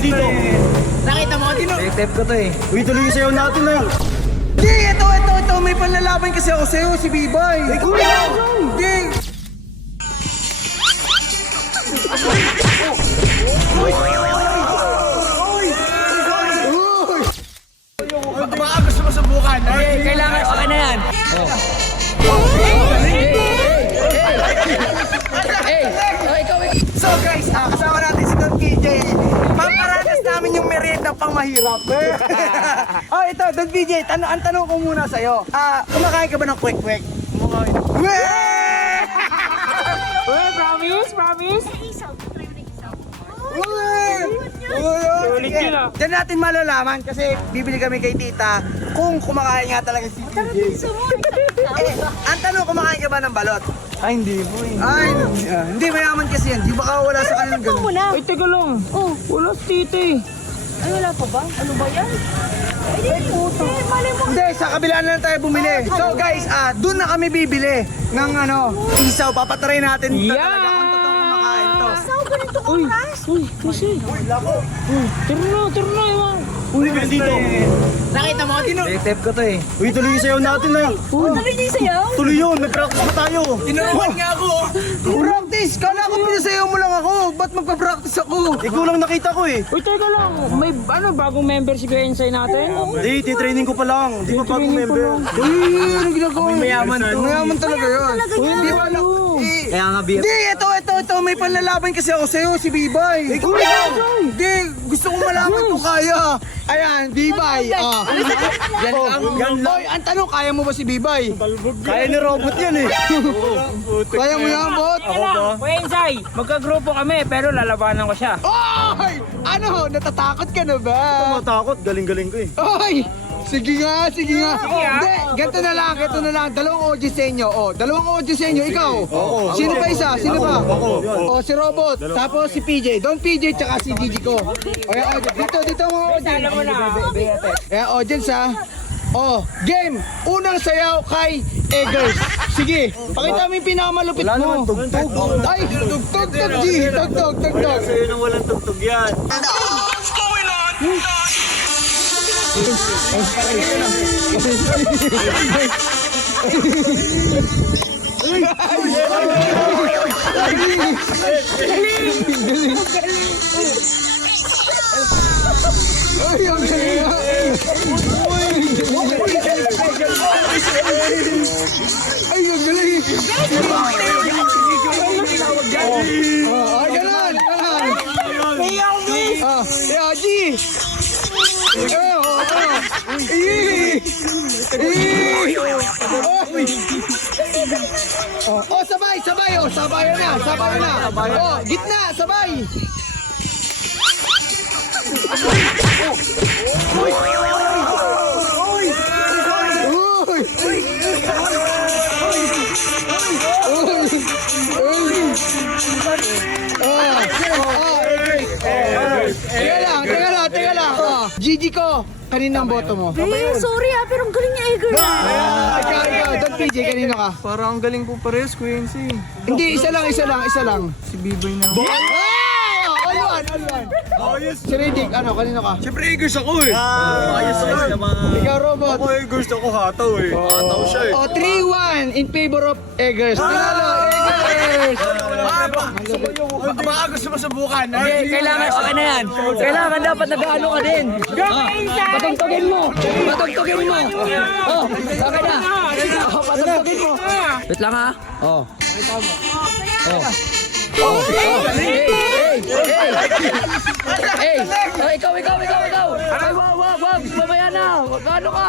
dito. Nakita mo, Tep ko to eh. Uy, tuloy yung sayaw natin na. Di, ito. May panlalaban kasi ako sa'yo, si Bibay. Di. Baka gusto mo subukan. kailangan okay na yan. So guys, kasama natin si Don PJ. Pamparanas namin yung merienda pang mahirap. Ito, Don PJ, ang tanong ko muna sa'yo. Kumakain ka ba ng kwek-kwek? Kumakain. Promise? Ulit yun ah. Diyan natin malalaman kasi bibili kami kay tita kung kumakain nga talaga si PJ. Ang tanong, kumakain ka ba ng balot? Ay, hindi po eh. Ay, hindi mayaman kasi yan. Di baka wala sa kanilang ganun. Muna. Ay, teka lang. Oh, Wala si tita eh. ay wala pa ba? Ano ba yan? Ay, puto. Mali mo. Hindi, sa kabila na lang tayo bumili. So guys, doon na kami bibili ng isaw. Papatry natin talaga kung totoong kumakain to. Sao ganito Uy, oras? kasi. Uy, tara na, iwan. Uy, dito. Nakita mo, Tep ko to eh. Uy, tuloy yung sayaw natin na. Tuloy din sayaw? Tuloy yun, nag-practice pa tayo. Tinuruan nga ako. Practice! Kala ko pinasayaw mo lang ako. Ba't magpa-practice ako? Ikaw lang nakita ko eh. Uy, teka lang. May bagong membership yung inside natin? Hindi, titraining ko pa lang. Hindi pa bagong member. Uy, ano ginagawa? Mayaman to. Mayaman talaga yun. Di ba na? Kaya nga, Bia. Hindi, ito. May panlalaban kasi ako sa'yo, si Bibay. Hindi, gusto kong malaman kung kaya. Ayan, Bibay. Yan lang. Oy, ang tanong, kaya mo ba si Bibay? Kaya ni robot yan eh. Kaya mo yan, bot? Kuya Insay, magkagrupo kami pero lalabanan ko siya. Oy! Ano, natatakot ka na ba? Matakot, galing-galing ko eh. Oy! Sige nga. Hindi, ganito na lang. Dalawang audio sa inyo. Dalawang audio sa inyo. Ikaw. Sino pa isa? Sino pa? Si Robot. Tapos si PJ. Don PJ tsaka si Gigi ko. Dito mo audience. Alam mo na. Audience ha. Game. Unang sayaw kay Eggers. Sige, pakita mo yung pinakamalupit mo. Wala naman, tugtog. Ay, tugtog, G. Tugtog. Sa'yo nang walang tugtog yan. Ay, ang galing nga. Ay, ang galing. Ay, ganon. G. Sabay na. Gitna, sabay. Teka lang. Gigi ko, kaninang boto mo? Sorry pero ang galing niya Edgar. Ikaw, Don PJ, kanino ka? Parang ang galing po parehas, Quincy. Hindi, isa lang. Si Bibay na. All one. Si Riddick, kanino ka? Siyempre, Eggers ako eh. Ayos naman. Ikaw, Robot. Ako Eggers, ako hataw eh. Hataw siya eh. 3-1 in favor of Eggers. Tinalo, Eggers! baka gusto mo subukan. Kailangan okay na yan. Kailangan dapat nag-ano ka din. Patugtugin mo. Okay na. Patugtugin mo. Wait lang ha. Ikaw. Ay, wag. Mamaya na. Ano ka?